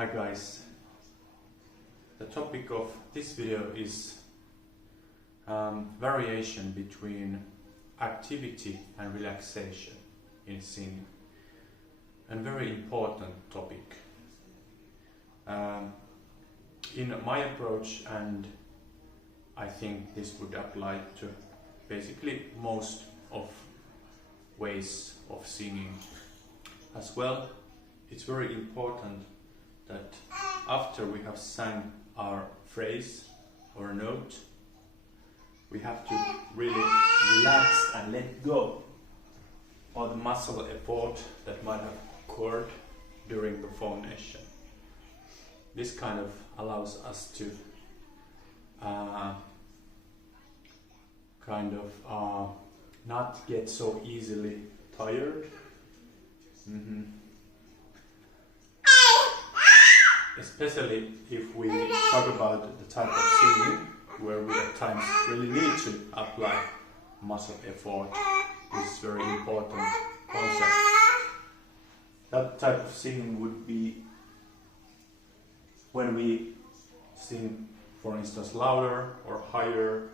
Hi guys, the topic of this video is variation between activity and relaxation in singing, and very important topic. In my approach, and I think this would apply to basically most of ways of singing as well, it's very important that after we have sang our phrase or note, we have to really relax and let go of the muscle effort that might have occurred during the phonation. This kind of allows us to not get so easily tired. Especially if we talk about the type of singing where we at times really need to apply muscle effort. This is a very important concept. That type of singing would be when we sing, for instance, louder or higher,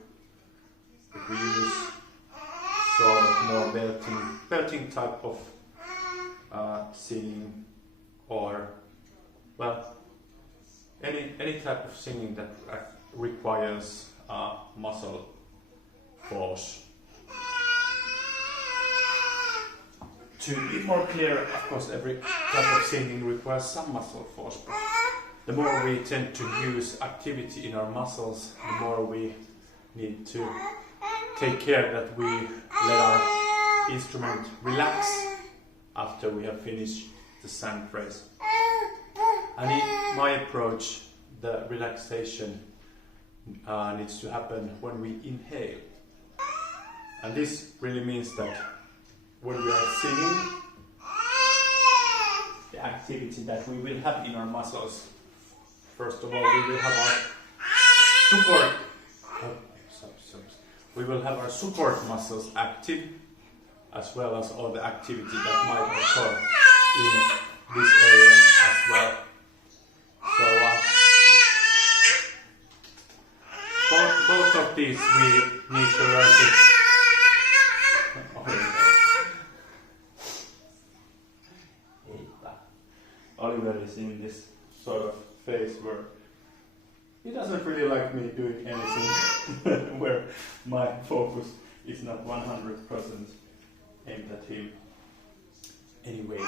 if we use sort of more belting type of singing, or well, any type of singing that requires muscle force. To be more clear, of course, every type of singing requires some muscle force, but the more we tend to use activity in our muscles, the more we need to take care that we let our instrument relax after we have finished the sang phrase. And in my approach, the relaxation needs to happen when we inhale. And this really means that when we are singing, the activity that we will have in our muscles, first of all, we will have our support. We will have our support muscles active, as well as all the activity that might occur in this area as well. So both of these we need to learn to. Oliver is in this sort of phase where he doesn't really like me doing anything where my focus is not 100% aimed at him. Anyways,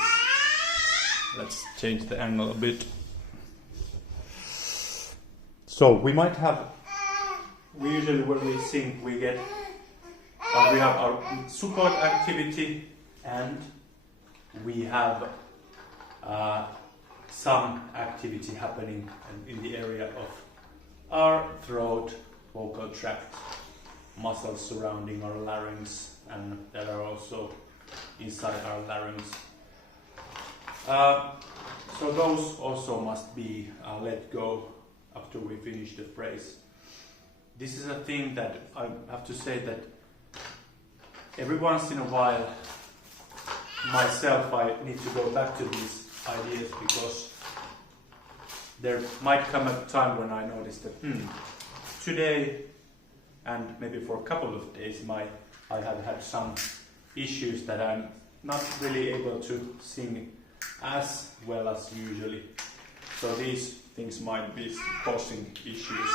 let's change the angle a bit. So we might have, usually when we sing, we get, we have our support activity, and we have some activity happening in the area of our throat, vocal tract, muscles surrounding our larynx, and that are also inside our larynx. So those also must be let go after we finish the phrase. This is a thing that I have to say that every once in a while myself I need to go back to these ideas, because there might come a time when I notice that today and maybe for a couple of days I have had some issues that I'm not really able to sing as well as usually. So these things might be causing issues.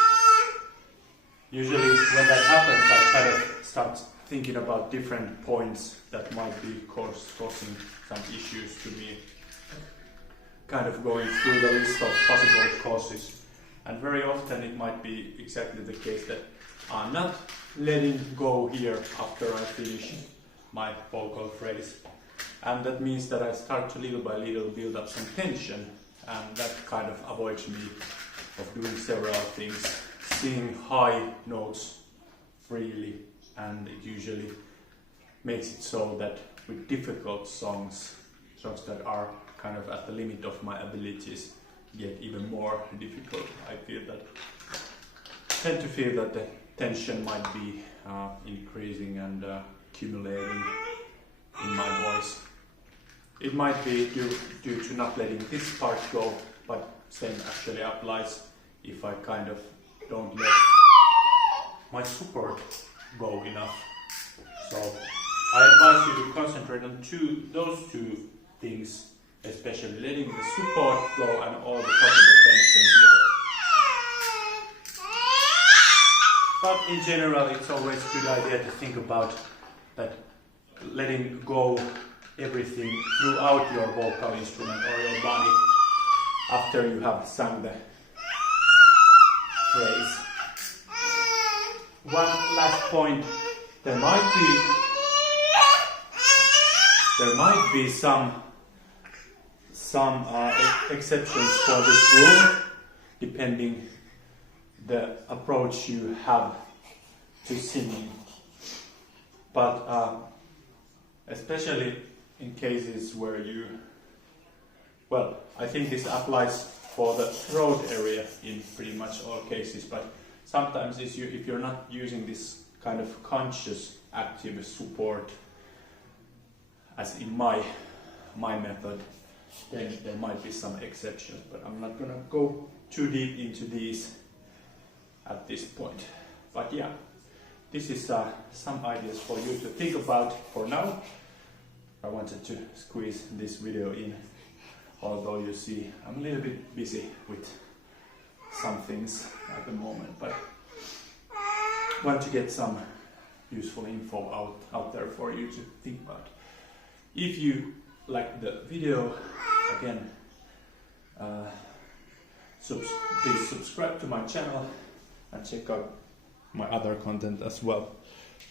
Usually when that happens, I kind of start thinking about different points that might be causing some issues to me. Kind of going through the list of possible causes. And very often it might be exactly the case that I'm not letting go here after I finish my vocal phrase. And that means that I start to little by little build up some tension, and that kind of avoids me of doing several things, singing high notes freely, and it usually makes it so that with difficult songs that are kind of at the limit of my abilities, get even more difficult. I tend to feel that the tension might be increasing and accumulating in my voice. It might be due to not letting this part go, but same actually applies if I kind of don't let my support go enough. So I advise you to concentrate on those two things, especially letting the support go and all the possible tension here. But in general, it's always a good idea to think about that letting go everything throughout your vocal instrument or your body after you have sung the phrase. One last point, there might be some exceptions for this rule, depending the approach you have to singing. But especially in cases where I think this applies for the throat area in pretty much all cases, but sometimes if you're not using this kind of conscious active support, as in my method, then there might be some exceptions, but I'm not gonna go too deep into these at this point. But yeah, this is some ideas for you to think about for now. I wanted to squeeze this video in, although you see I'm a little bit busy with some things at the moment, but want to get some useful info out there for you to think about. If you like the video, again, please subscribe to my channel and check out my other content as well.